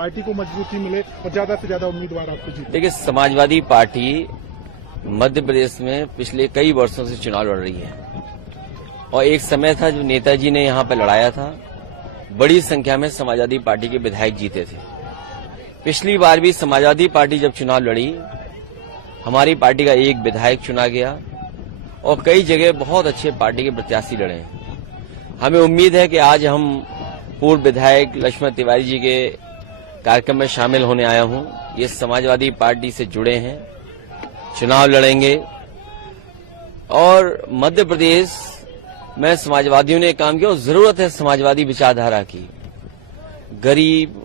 Party को मजबूती मिले और ज्यादा से ज्यादा उम्मीदवार आपको जीते? देखिए, समाजवादी पार्टी मध्य प्रदेश में पिछले कई वर्षों से चुनाव लड़ रही है और एक समय था जो नेताजी ने यहां पर लड़ाया था, बड़ी संख्या में समाजवादी पार्टी के विधायक जीते थे। पिछली बार भी समाजवादी पार्टी जब चुनाव लड़ी, हमारी पार्टी का एक विधायक चुना गया और कई जगह बहुत अच्छे पार्टी के प्रत्याशी लड़े हैं। हमें उम्मीद है कि आज हम पूर्व विधायक लक्ष्मण तिवारी जी के कार्यक्रम में शामिल होने आया हूं। ये समाजवादी पार्टी से जुड़े हैं, चुनाव लड़ेंगे और मध्य प्रदेश में समाजवादियों ने काम किया और जरूरत है समाजवादी विचारधारा की। गरीब,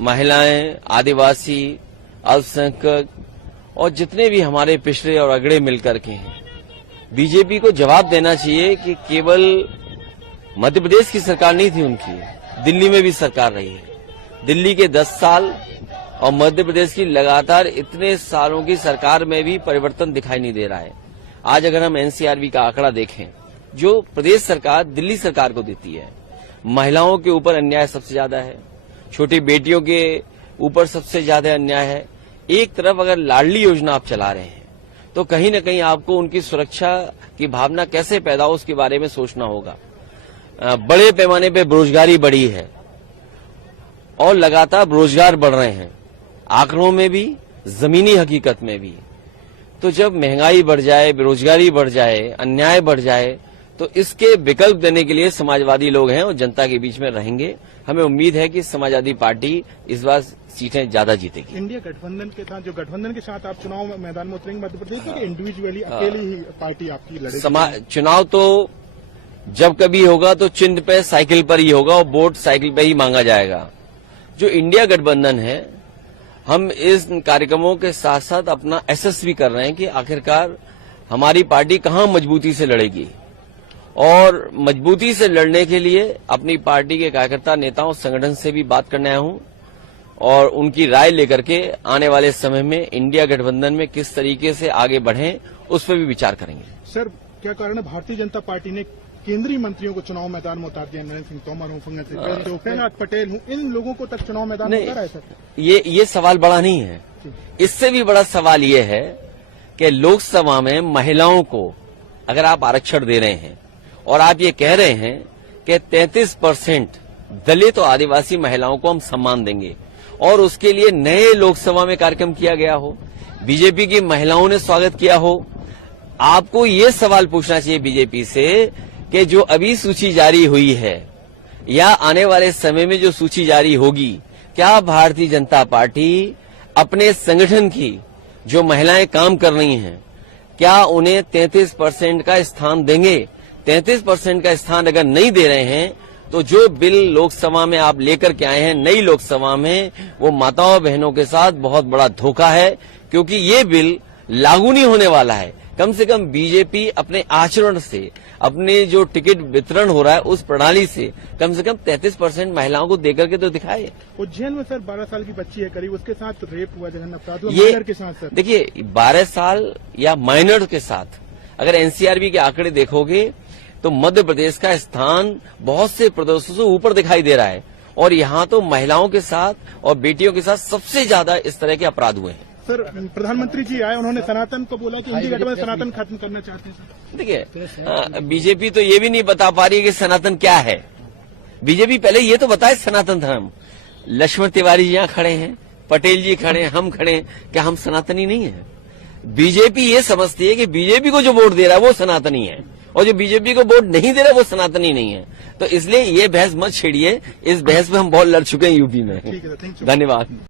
महिलाएं, आदिवासी, अल्पसंख्यक और जितने भी हमारे पिछड़े और अगड़े मिलकर के हैं, बीजेपी को जवाब देना चाहिए कि केवल मध्य प्रदेश की सरकार नहीं थी उनकी, दिल्ली में भी सरकार रही है। दिल्ली के 10 साल और मध्य प्रदेश की लगातार इतने सालों की सरकार में भी परिवर्तन दिखाई नहीं दे रहा है। आज अगर हम एनसीआरबी का आंकड़ा देखें, जो प्रदेश सरकार दिल्ली सरकार को देती है, महिलाओं के ऊपर अन्याय सबसे ज्यादा है, छोटी बेटियों के ऊपर सबसे ज्यादा अन्याय है। एक तरफ अगर लाडली योजना आप चला रहे हैं तो कहीं न कहीं आपको उनकी सुरक्षा की भावना कैसे पैदा हो उसके बारे में सोचना होगा। बड़े पैमाने पे बेरोजगारी बढ़ी है और लगातार बेरोजगार बढ़ रहे हैं, आंकड़ों में भी, जमीनी हकीकत में भी। तो जब महंगाई बढ़ जाए, बेरोजगारी बढ़ जाए, अन्याय बढ़ जाए, तो इसके विकल्प देने के लिए समाजवादी लोग हैं और जनता के बीच में रहेंगे। हमें उम्मीद है कि समाजवादी पार्टी इस बार सीटें ज्यादा जीतेगी। इंडिया गठबंधन के साथ, जो गठबंधन के साथ आप चुनाव मैदान में उतरेंगे मध्य प्रदेश में, इंडिविजुअली अकेली ही पार्टी आपकी लड़ेगी? चुनाव तो जब कभी होगा तो चिन्ह पे साइकिल पर ही होगा और वोट साइकिल पे ही मांगा जाएगा। जो इंडिया गठबंधन है, हम इस कार्यक्रमों के साथ साथ अपना एसेस भी कर रहे हैं कि आखिरकार हमारी पार्टी कहां मजबूती से लड़ेगी और मजबूती से लड़ने के लिए अपनी पार्टी के कार्यकर्ता, नेताओं, संगठन से भी बात करने आया हूं और उनकी राय लेकर के आने वाले समय में इंडिया गठबंधन में किस तरीके से आगे बढ़ें उस पर भी विचार करेंगे। सर, क्या कारण है भारतीय जनता पार्टी ने केंद्रीय मंत्रियों को चुनाव मैदान में उतार दिया? नरेंद्र सिंह तोमर हूं, फंगत पटेल हूं, इन लोगों को तक चुनाव मैदान में उतारा है सर? ये सवाल बड़ा नहीं है। इससे भी बड़ा सवाल ये है कि लोकसभा में महिलाओं को अगर आप आरक्षण दे रहे हैं और आप ये कह रहे हैं कि 33% दलित और आदिवासी महिलाओं को हम सम्मान देंगे और उसके लिए नए लोकसभा में कार्यक्रम किया गया हो, बीजेपी की महिलाओं ने स्वागत किया हो, आपको ये सवाल पूछना चाहिए बीजेपी से कि जो अभी सूची जारी हुई है या आने वाले समय में जो सूची जारी होगी, क्या भारतीय जनता पार्टी अपने संगठन की जो महिलाएं काम कर रही हैं, क्या उन्हें 33% का स्थान देंगे? 33% का स्थान अगर नहीं दे रहे हैं तो जो बिल लोकसभा में आप लेकर के आए हैं नई लोकसभा में, वो माताओं बहनों के साथ बहुत बड़ा धोखा है, क्योंकि ये बिल लागू नहीं होने वाला है। कम से कम बीजेपी अपने आचरण से, अपने जो टिकट वितरण हो रहा है उस प्रणाली से कम 33% महिलाओं को देकर के तो दिखाए। उज्जैन में सर 12 साल की बच्ची है करीब, उसके साथ रेप हुआ, जघन्य अपराध हुआ माइनर के साथ। सर देखिए, 12 साल या माइनर के साथ अगर एनसीआरबी के आंकड़े देखोगे तो मध्य प्रदेश का स्थान बहुत से प्रदेशों से ऊपर दिखाई दे रहा है और यहाँ तो महिलाओं के साथ और बेटियों के साथ सबसे ज्यादा इस तरह के अपराध हुए हैं। सर, प्रधानमंत्री जी आए, उन्होंने सनातन को बोला कि इंडिया गठबंधन सनातन खत्म करना चाहते हैं। सर देखिए, बीजेपी तो ये भी नहीं बता पा रही है कि सनातन क्या है। बीजेपी पहले ये तो बताए सनातन धर्म। लक्ष्मण तिवारी जी यहाँ खड़े हैं, पटेल जी खड़े हैं, हम खड़े हैं, क्या हम सनातनी नहीं है? बीजेपी ये समझती है कि बीजेपी को जो वोट दे रहा है वो सनातनी है और जो बीजेपी को वोट नहीं दे रहा वो सनातनी नहीं है। तो इसलिए ये बहस मत छेड़िए, इस बहस में हम बहुत लड़ चुके हैं यूपी में। ठीक है, धन्यवाद।